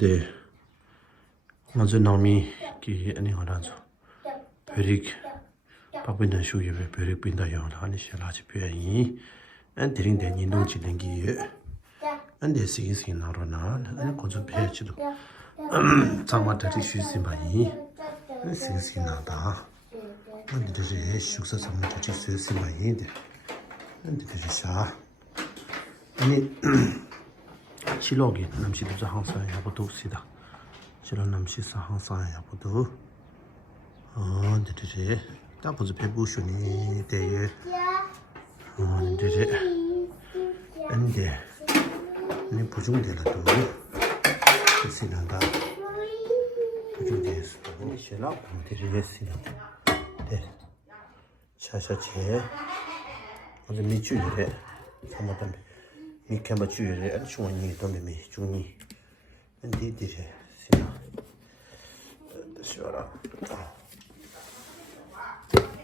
때 먼저 남이 기 아니 하라죠. 베릭 바쁘는 쇼에 베릭 빈다요. 아니 시라지 표현이 안 드링된 인동 진행기 안데 시기 나로나 아니 고좀 배치도 장마들이 쉬지 마이 시기 나다. 안데 제 숙소 장마들이 쉬지 마이데 안데 자 아니 실록이 남시도 항상 야보도 시다. 실록 남시 항상 야보도 데제 딱 보자 배부쇼니 대에 데제 안데 네 부중되라도 시난다 부중돼서 실록 데제 시나 네 샤샤체 어제 미주에 참았던 미캔바 주에 중원이 돈데미 중이 안디디제 시나 시와라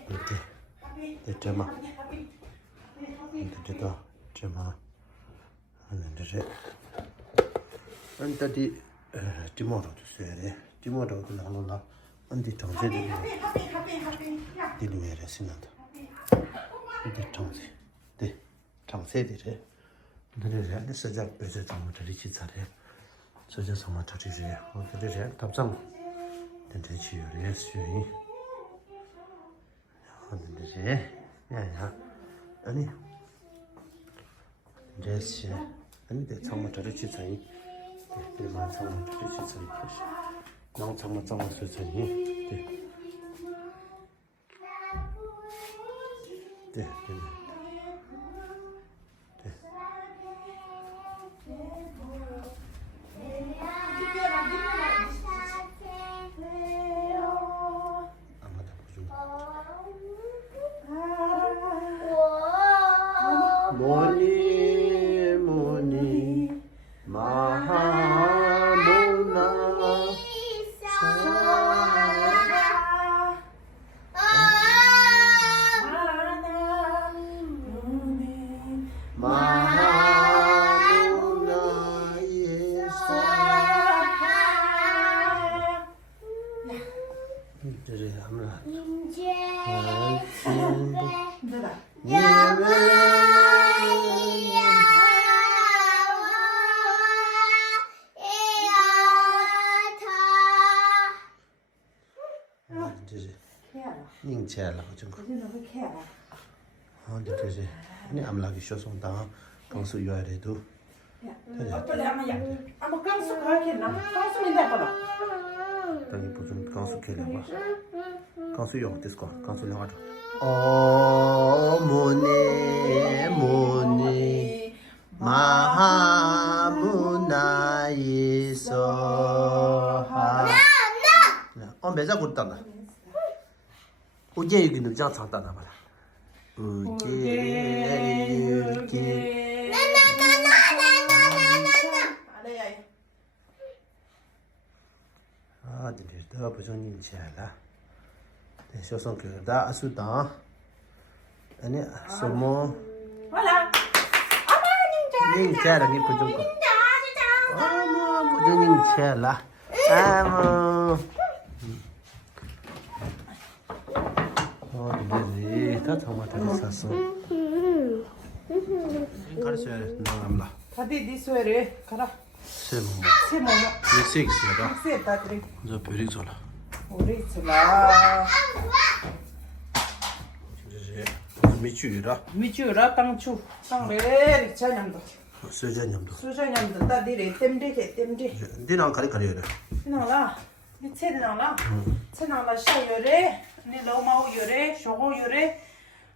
이렇게 됐잖아 됐다 됐잖아 안되지 안다디 디모로도 써야돼 디모로도 나눠나 안디 정세들이 디리메레 신난다 안디 정세 네 정세들이 근데 서자 배제 좀 드리지 잘해 서자 정말 드리지 어디래 답장 된대 지요래 수이 하는데 야야 아니 제시 아니 대 정말 드리지 잘해 대만 정말 드리지 잘해 나 정말 수준이 네 모니 마하모나 마하모나 예사 이제 하나 닝체라 정거 되지 아니 암라기 쇼송다 강수 요아래도 아마 강수 가겠나? 강수인데 봐라. 당이 무슨 강수 개려봐 강수 요 됐고 강수 나와줘 모니 마하무나 이소하 매자 굿단다 우제 여기는 장 장단다 봐라 우제 아, 더 부정님 지알라. 네, 쇼송 그다 아수다. 아니, 소모. voilà. 닝자라 니 부정 거. 어머, 부정님 지알라. 아모. 되지. 다 정말 됐었어. 가르쳐야 돼. 나감라. 다디 디스웨레 가라. 세모. 네, 세다드리. 저 별이 줘라. 우리 있으라. 이제 미추라. 미주라 땅추. 땅레 리차냠도. 수저냠도 다디레 템데. 니랑 가리가리래. 나라. 니 체나라. 체나라 샤요레. 니 로마오 요레, 쇼고 요레.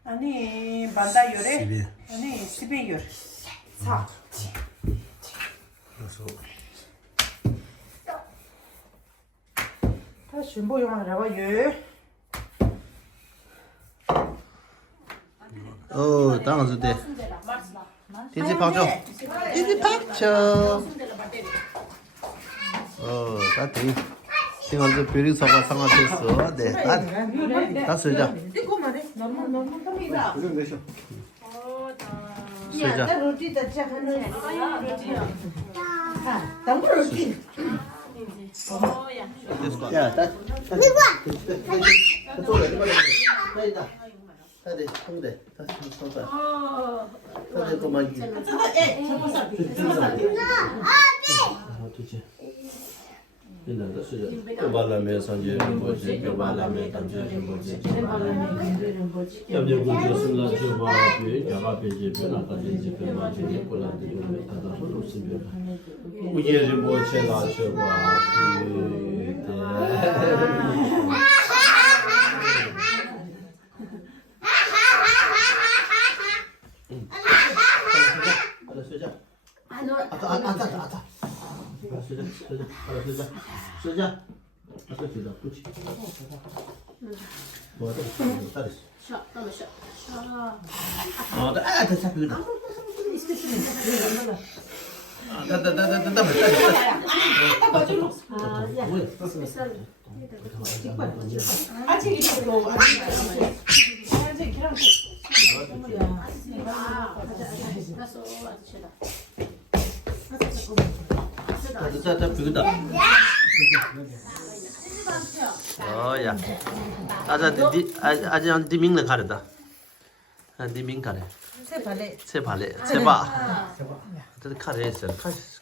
아니 반다 요레. 아니 시베 요레. 사. 그래서 다 전부 용하라고 예. 당연히 돼. 디지 박죠. 디지 박죠. 다 돼. 지금 저 별이 사과 상황에서 네. 다 쓰자. 이거 말해. 너무 탑니다. 그럼 되셔. 야, 나 로티 다 작은 거. 아, 당근 로티. 야, 나坐了，那一打，他得空的，他收的，他得干嘛？这个哎，什么事？对去。现在都是九八南面上街仁波切，九八南面上街仁波切，要不就过去是那九八边，九八边这边那大街这边嘛，这边过来这边没看到很多是边的，五节仁波切那九八边的。睡觉，睡觉，不起。我这到底是。好的，哎，他下边的。这别的。哦呀，아저 디밍을 가르다. 디밍 가래. 세발레. 저 카레스.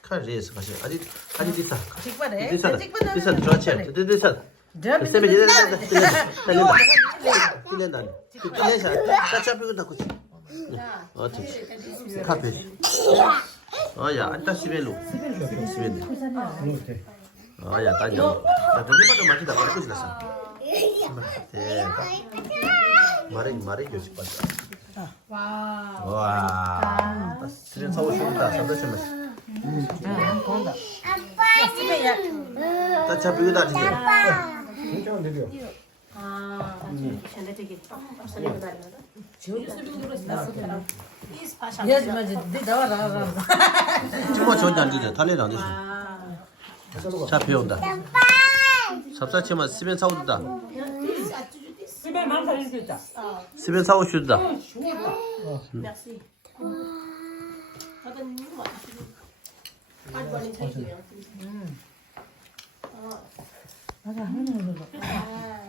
카레스 가시. 아직 디사. 디사 좋아체. 디사. 세베 디레다. 자 잡히고 다 카페. 야, 안타 시벨로. 야, 다녀. 나 근데마다 마치다 받고 지났어. 네. 말해 교식 받자. 와. 지금 사고 싶다. 산다시면. 건다. 다 잡히고다 진짜. 괜찮은 데요. 정말 좋은데 안 되죠. 달래도 안 되죠. 자, 배운다. 삽사치면 스벤 사오다. 스벤 사오슈다.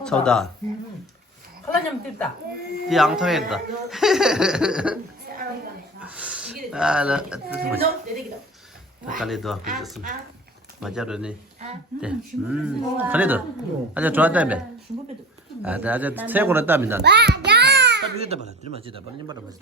사오다. 칼라냐면 됐다. 이 앙탕했다. 나 칼레도 하고 있었습니다. 맞아로네. 네. 칼레도. 아주 좋았다며. 아주 최고로 했답니다. 맞아. 이거다 봐라. 들만 지다 봐라. 봐라 봐라.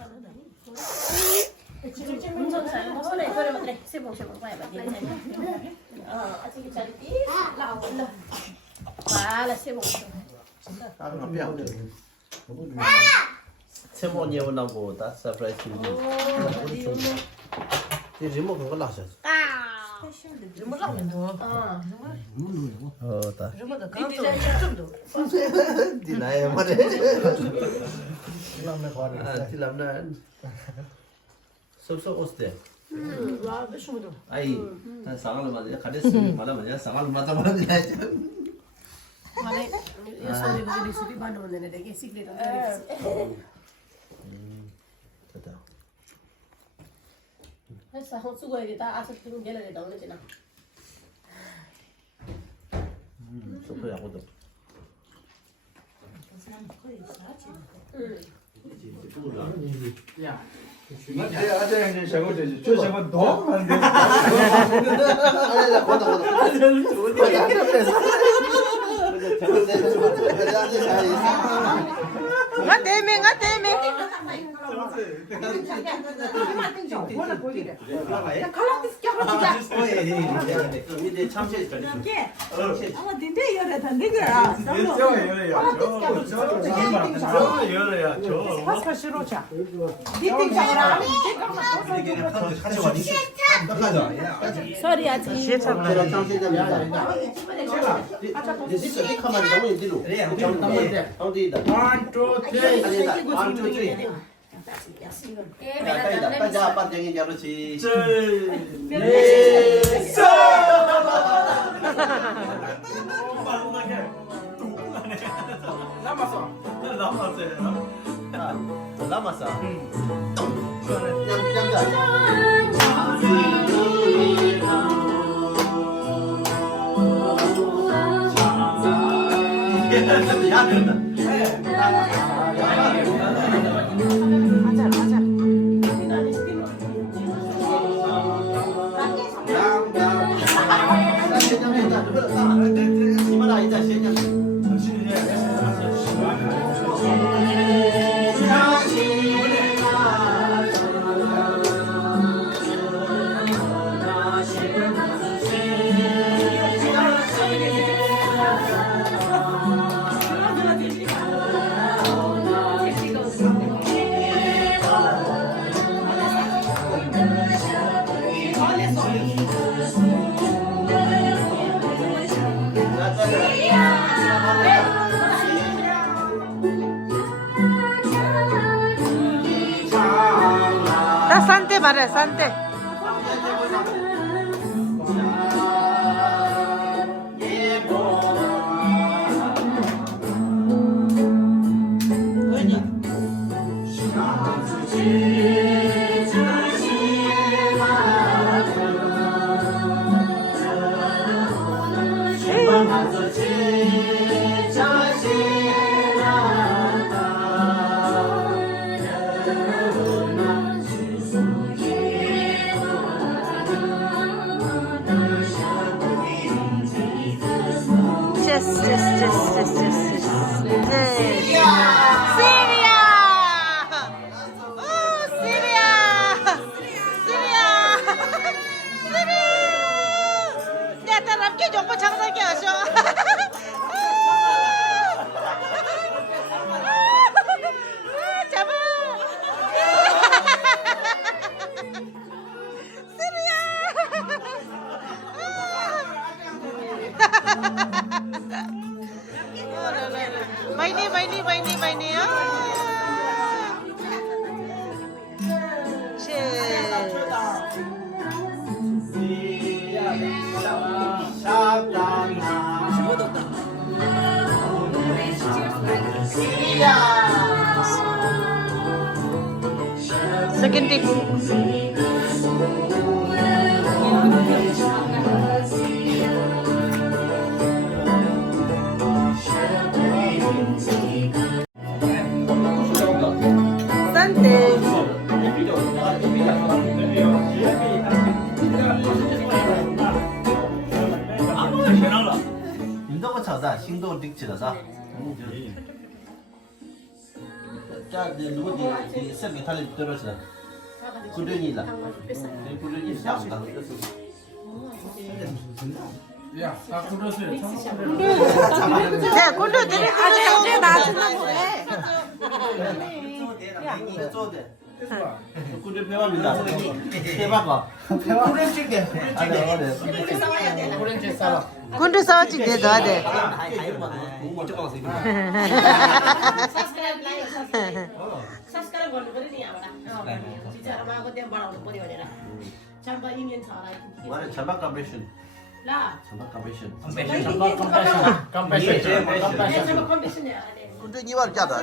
세모니 오나고 다 서프라이즈. 이 리모컨 그거 나셔. 다. 디나야 말해. 딜람나. 섭섭 오스데. 아이, 나 상알로 맞아. 가데스 말아 맞아. 상알로 맞아 말아. Mane, io sono di su di banone nelle che si credo. 됐다. Adesso ho su quelli da aso più lungo le donne ce n'ha. 소프 야고도. 야, 아재 이제 저거 저 저거 너무 안 돼. 아니야, 거다. Nga teme. 이제 참치 Ama dinde yore da ne gör? Paska şiroça. Dinde çara. 같이 와니. Sorry 아직. 제가 참치 좀 이제 카메라 너무 인디로. 어디다. 1, 2, 3. 아니다. 1, 2, 3. 가자, 반장이 그렇지. 남았어. 냠냠. 나 산대 말해 산대. Maini. Second tip. 인도가 차다 신도 딕치라서 자 누구 디 세비 탈이 들었어 구든이라 구든이 짱다 야, 다 굳었어요. 네, 꼴로들이 아직 나왔나 보네. 구든 배워니다 해봐봐 구든 찍게 오렌지 쌀아. 군대 싸웠지 내 넣어야 돼. Subscribe गर्नुपर्यो नि यहाँबाट चिचारमा आएको त्यहाँ बढाउनु पर्यो भनेर चाम्पा इन्डियन छ होला 말은 잘박 컴패션 ल 잘박 컴패션 चाम्पा कम्पिटिसन 구든 이월 짜다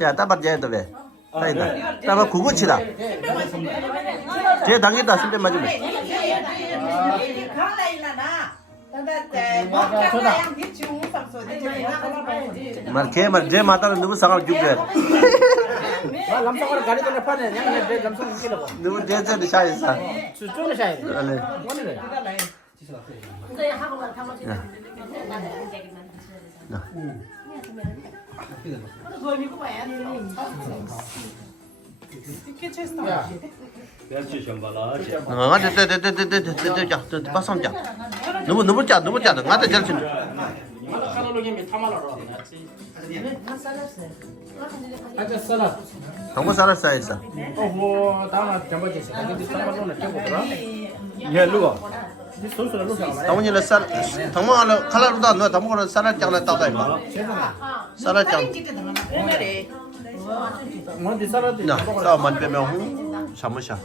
야 따박 쟤 들래 따이다 따박 구구치다 쟤 당겼다 쓸때 맞으면 말 쟤 마다는 누구 상을 죽게 람상을 가리도록 파네. 양내 배 람상 끼려고. 누구 쟤한테 샤이사 수준을 샤야 돼. 아니 원래. 근데 하고만 가면 되는데 dormiu com ela. 야, ngã để bắt xong chả 너무 짜 ngã để chân 칼로리미 타말로. 아저 쌀아. không có sao là sai sao 오호, 다음에 잡아지. 근데 타말로는 떼고 그러? 예, 누가? 이 소스를 넣어서 tao như là sao thằng mà là khá là đúng rồi thằng mà là sao là chẳng là tao tay mà sao là chẳng 뭔데 쌀아도 nè sao mình phải mèo húng sao mới sao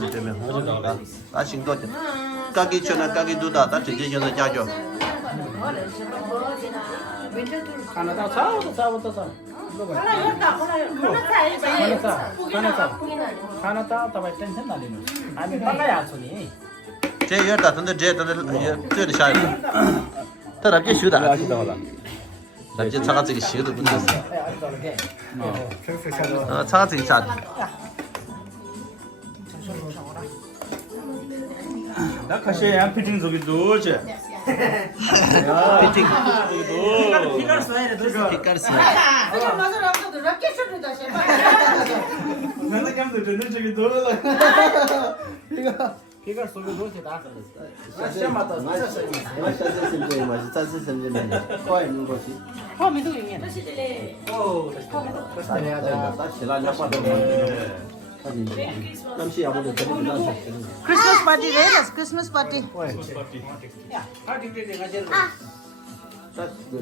mình phải mèo húng ta xin tôi các cái chuyện là các cái đồ đạc ta chỉ cho nó cha cho 하나다 사부터 사. 하나다. 하나다. 다발 텐션 날리는. 아니 빨라야 손이. 这月打等的这等的这的下一步，他那边修的，那就查这个修的不能是，查这个啥的。 나 카시야 피팅 저기 도지. 야, 피팅. 피갈 써야 돼. 피카르스. 아니 맞아 나도 라켓쇼다 제발. 내가 감도 되는 저기 도. 피갈 속에 도지다. 시험 맞다. 맞아 sempre mas está sempre qual é o negócio 처음에도 유명. 오, tá lá na parte não sei aonde está 크리스마스 파티 레스 크리스마스 파티. 파티 때 내가 제일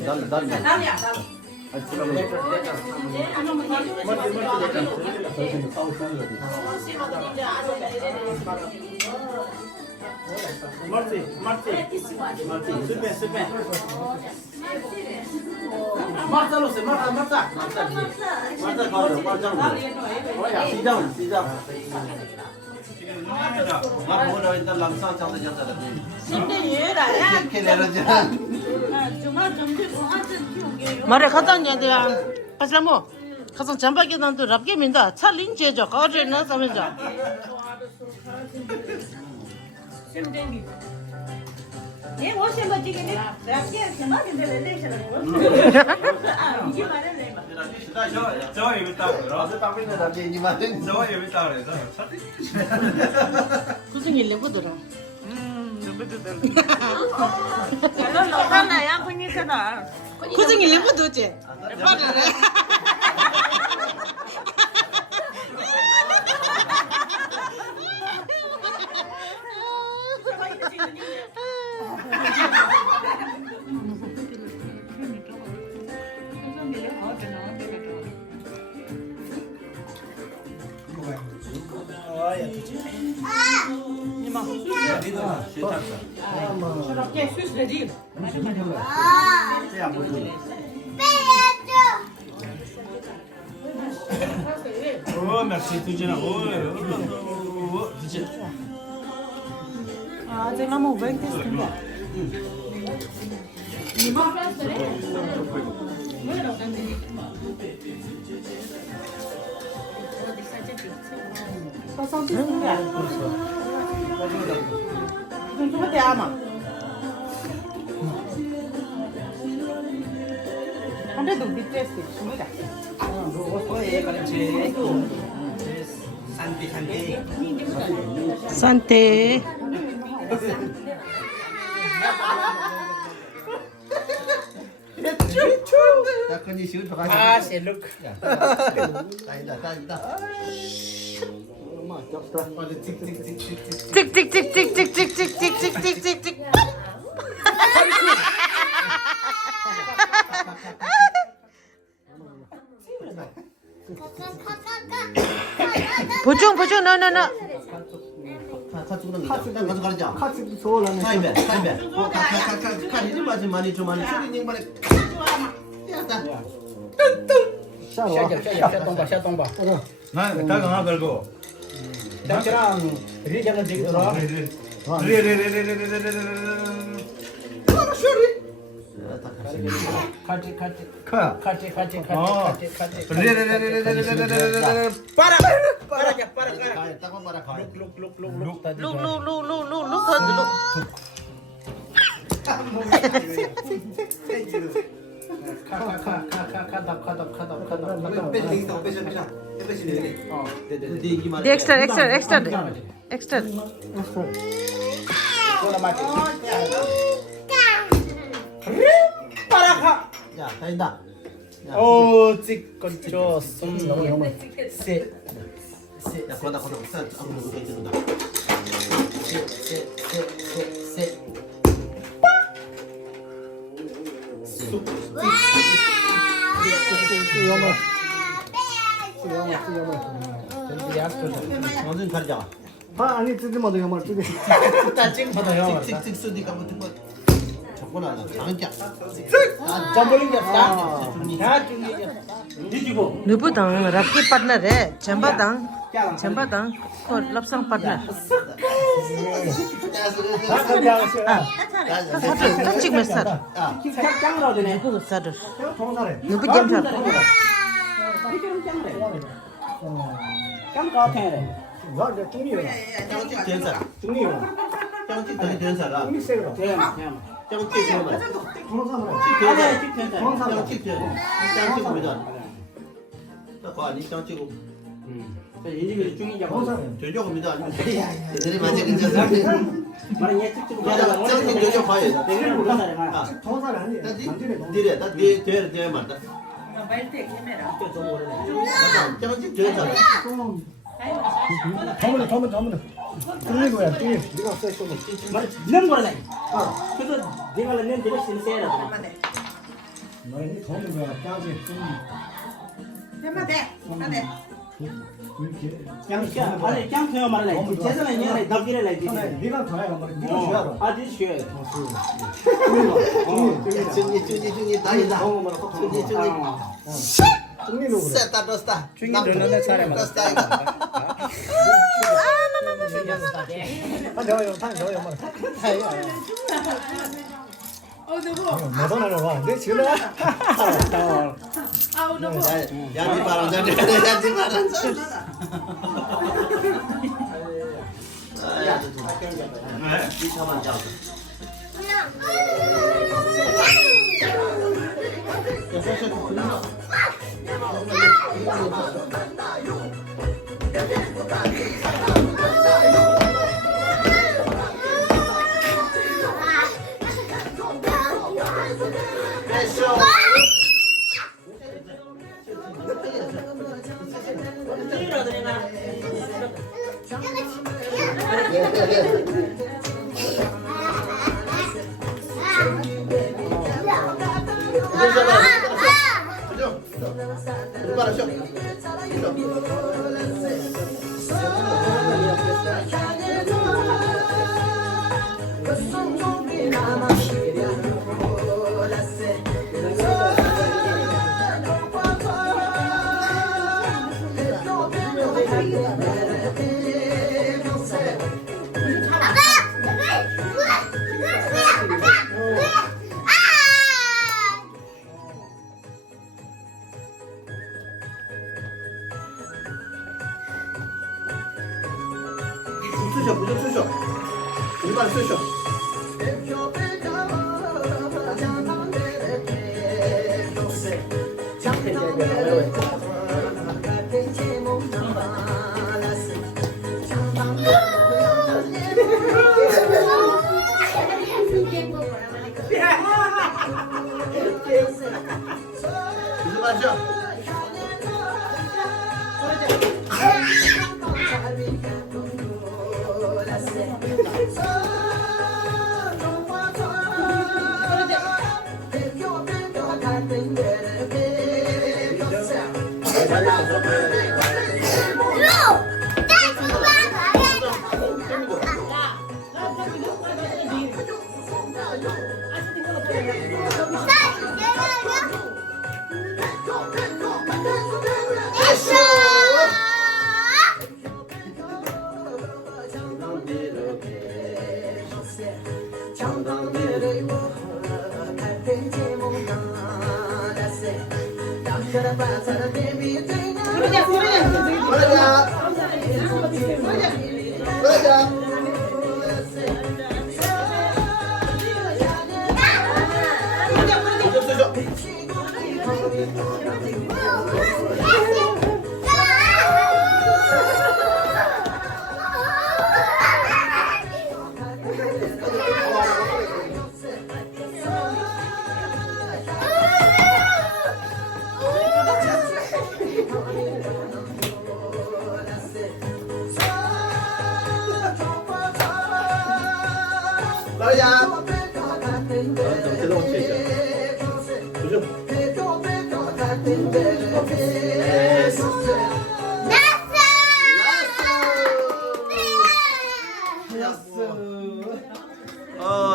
dan 남이야 남. 마티 스페 마타로 세 마타 시장 나 뭐라 일단 랑상 장도 장다 말에 가장 년도야. 가자모. 가서 잠바게 난도 랍게 민다. 차린 제죠. 거제는 사면자. 내 옷에 멋지게 라켓 세마인데 왜 내셔라. 이게 말해. 저 입다 그러 também não tem ninguém 저 입다 그래서 무슨 일 내보더라. 하나야 보니까나. 무슨 일 내보더지. 저렇게 수수되지. 오 merci tu지나 오 tu지 아, 제가 뭐 왜 됐습니다. 좀 돼, 아마. 한 대도 밑에 있습니다. 산테. tá conhecido para 아 셀룩 tá 찍찍찍찍찍찍찍찍찍찍찍찍찍찍찍찍. 보충 너너너. 같이 가자 같이 소라네 타이베 이리 맞지 많이 좀 많이 소리닝 말에 야다 샤 동바 나 다가 걸고 당장 리장은 되게 돌아 카티 para extra. 야 다인다 오 찍건죠 좀 너무 세 야 거다 아무도 못 해준다 완전 가자 아니 뜨지 마 내가 말 뜨지 짜증 받아요 찍찍 쓰니까 뭐 정말 저거나 장자 잠버린 게 없다 다 중이야 뒤집어 누구당 랍기 파트너래. 잠바당. 전바당 그 랍상 파트너. 찍 메살. 짱으로 되네. 그거 사들. 통사래. 누구 잼사. 짱 같아. 와 이제 중이요. 장직 된사라. 중이요. 장직 더 된사라. 중이 세요. 장직 되면. 통사래. 장직 된. 장직입니다. 딱 아니 장직고. 인지비 중이자. 저쪽입니다. 내리 맞지 괜찮아. 말은 얘 찍찍 야, 장직 저쪽 봐야 돼. 내가 몰라서 아, 통사래 아니에요. 뒤에 나 뒤에 맞다. 말때 캐메라. 맞다. 장직 된사라. 더문. 중이고야 중이. 네가 써 있어. 말 는 거라. 그래서 내가 낸 대로 신세라. 너희 더문 거야. 까지. 대마 돼. 안돼. 짱 아니 짱 표현 말래. 제대로 내가 답기를 내지. 네가 더 해요. 네가 쉬어라. 아주 쉬어. 중이 다이다. 중이. 중이로 그래. 세다 dost다. 중이 늘어나는 사람은 한 저요. 내 돈으로 와. 내 지금. 양지 바람 양지 바람. 이차만 잡아. 쑤셔. 일반 쑤셔. 무슨 맛이야?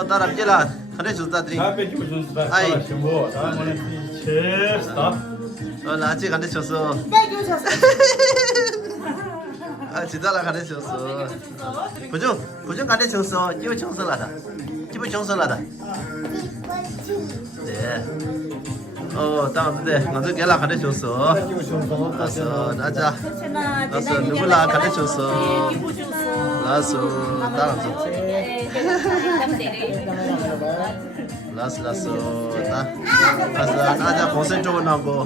따라 깨라. 그래 주다들이. 아이. 나지 간데 쳤어. 아 진짜라 가래 줬어. 부정 가래 줬어. 기분 정설하다. 기분 정설하다. 네. 다음에 먼저 걔라 가래 줬어. 알았어. 나자. 알았어. 누구라 가래 줬어. 알았어. 따라서. 라스 나 나자 공센 쪽은 나고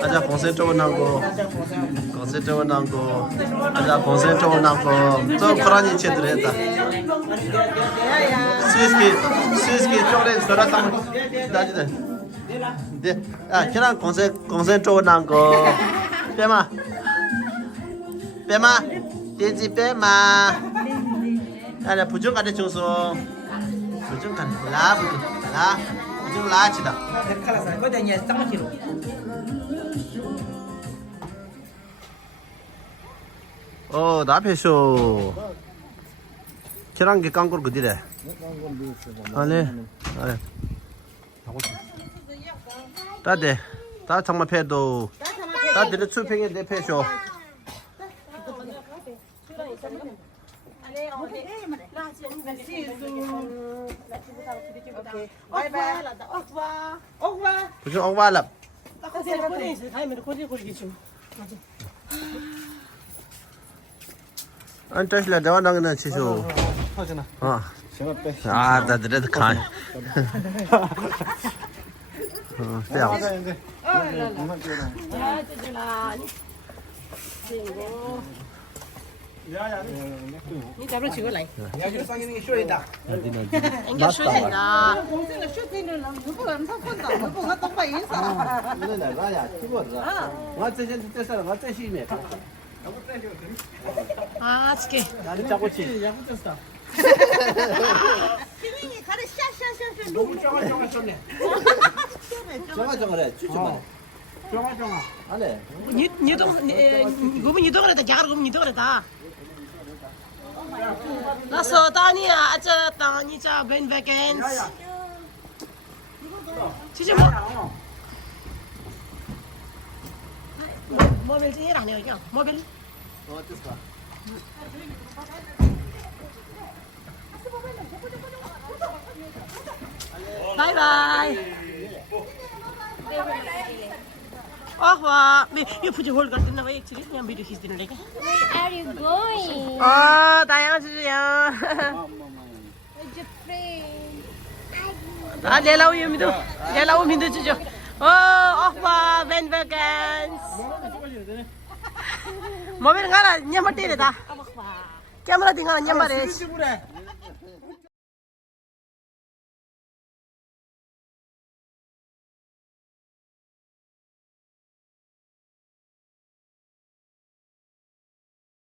나자 공센 쪽은 나고 나자 공센 쪽은 나고 저 코란이 체들 했다 스위스키 쪽에 돌아타면 나지네 네아 그냥 공센 쪽은 나고 빼마 돼지 빼마 아니야 부정 가래 줘서 부정 간 부정 라치다 나페쇼 계란게 깡골 그디래 아니 따대 따 정말 패도 따들의 출팽에 내 패쇼 부정 엉발랍 안 터실래 내가 나가는 치쇼 터지나. 나 드레드 칸 빼야 이제.你找不着去过来。 이거 나야. 죽었어. 와这这事我这些没看。 啊，这个。 나는 자고 치. 정아 추추만. 안 해.我们你多个的，家我们你多个的。那说到你啊，这当你这 Ben Vegans。其实我们这些人了样，我们。 됐어. Bye bye. Au revoir. Mais il faut que je hold कर देना भाई एक्चुअली यहाँ वीडियो खींच देने लगे. Where are you going? 다양한 주제야. With your friend. ले लाओ मिंदो 주죠. au revoir Ben Vegans. Mau beri ngara nyamar tere dah. Kamera tinggal nyamar es.